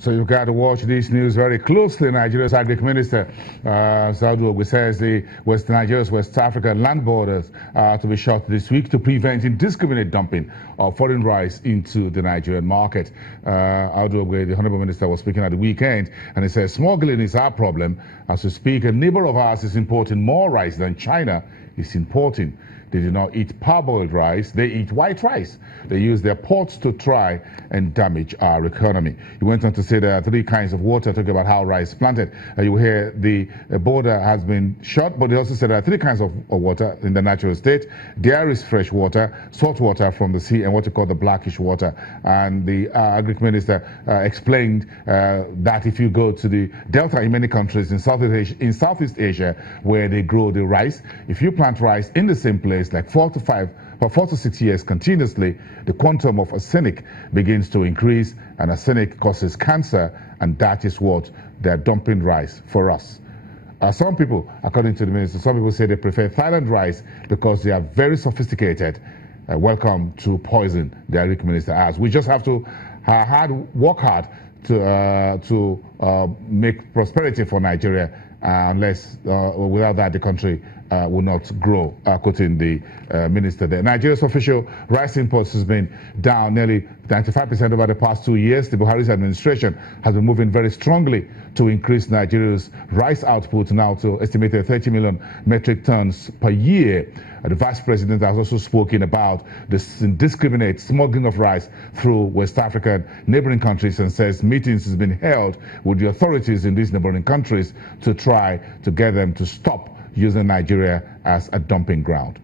So you've got to watch this news very closely. Nigeria's Agric Minister, Sadu Ogbe, says Nigeria's West African land borders are to be shut this week to prevent indiscriminate dumping of foreign rice into the Nigerian market. Sadu Ogbe, the Honorable Minister, was speaking at the weekend, and he says smuggling is our problem. As we speak, a neighbor of ours is importing more rice than China is importing. They do not eat parboiled rice, they eat white rice. They use their ports to try and damage our economy. He went on to say there are three kinds of water, talking about how rice is planted. You hear the border has been shut, but he also said there are three kinds of water in the natural state. There is fresh water, salt water from the sea, and what you call the blackish water. And the Agric Minister explained that if you go to the Delta in many countries in Southeast Asia, where they grow the rice, if you plant rice in the same place, like 4 to 6 years continuously, the quantum of arsenic begins to increase, and arsenic causes cancer, and that is what they're dumping rice for us. Some people, according to the minister, some people say they prefer Thailand rice because they are very sophisticated. Welcome to poison, the Agric Minister asks. We just have to work hard to make prosperity for Nigeria. Unless without that the country will not grow, quoting the minister there. Nigeria's official rice imports has been down nearly 95% over the past 2 years. The Buhari's administration has been moving very strongly to increase Nigeria's rice output now to estimated 30 million metric tons per year. The vice president has also spoken about this indiscriminate smuggling of rice through West African neighboring countries, and says meetings has been held with the authorities in these neighboring countries to try to get them to stop using Nigeria as a dumping ground.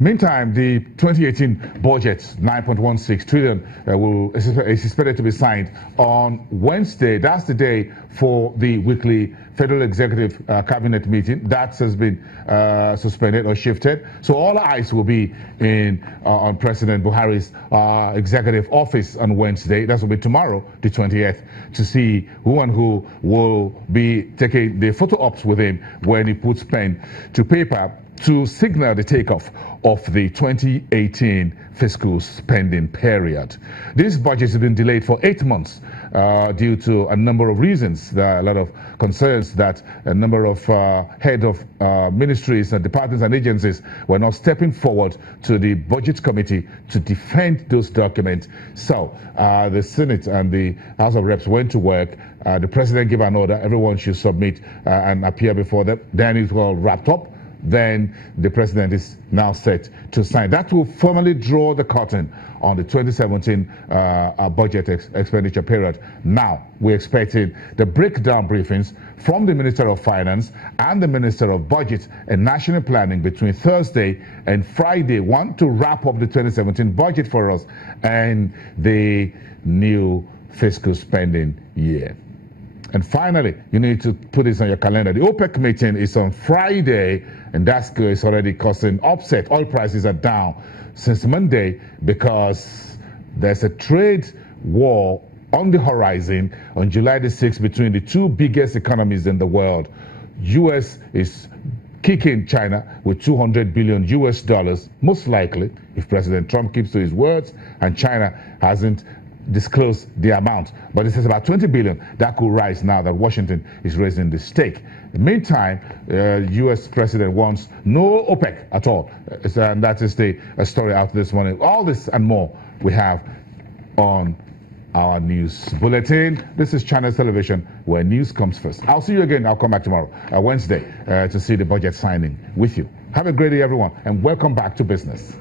Meantime, the 2018 budget, 9.16 trillion, is expected to be signed on Wednesday. That's the day for the weekly Federal Executive Cabinet meeting. That has been suspended or shifted. So all eyes will be on President Buhari's executive office on Wednesday. That will be tomorrow, the 20th, to see who and who will be taking the photo ops with him when he puts pen to paper to signal the takeoff of the 2018 fiscal spending period. This budget has been delayed for 8 months due to a number of reasons. There are a lot of concerns that a number of head of ministries and departments and agencies were not stepping forward to the budget committee to defend those documents. So the Senate and the House of Reps went to work. The president gave an order, everyone should submit and appear before them. Then it was all wrapped up. Then the president is now set to sign. That will formally draw the curtain on the 2017 budget expenditure period. Now, we're expecting the breakdown briefings from the Minister of Finance and the Minister of Budget and National Planning between Thursday and Friday, to wrap up the 2017 budget for us and the new fiscal spending year. And finally, you need to put this on your calendar. The OPEC meeting is on Friday, and that's good. It's already causing upset. Oil prices are down since Monday because there's a trade war on the horizon on July the 6th between the two biggest economies in the world. U.S. is kicking China with $200 billion US dollars, most likely, if President Trump keeps to his words, and China hasn't disclose the amount, but it says about 20 billion that could rise now that Washington is raising the stake. In the meantime, U.S. president wants no OPEC at all, and that is the story out this morning. All this and more we have on our news bulletin. This is Channels Television, where news comes first. I'll see you again. I'll come back tomorrow, Wednesday, to see the budget signing with you. Have a great day, everyone, and welcome back to business.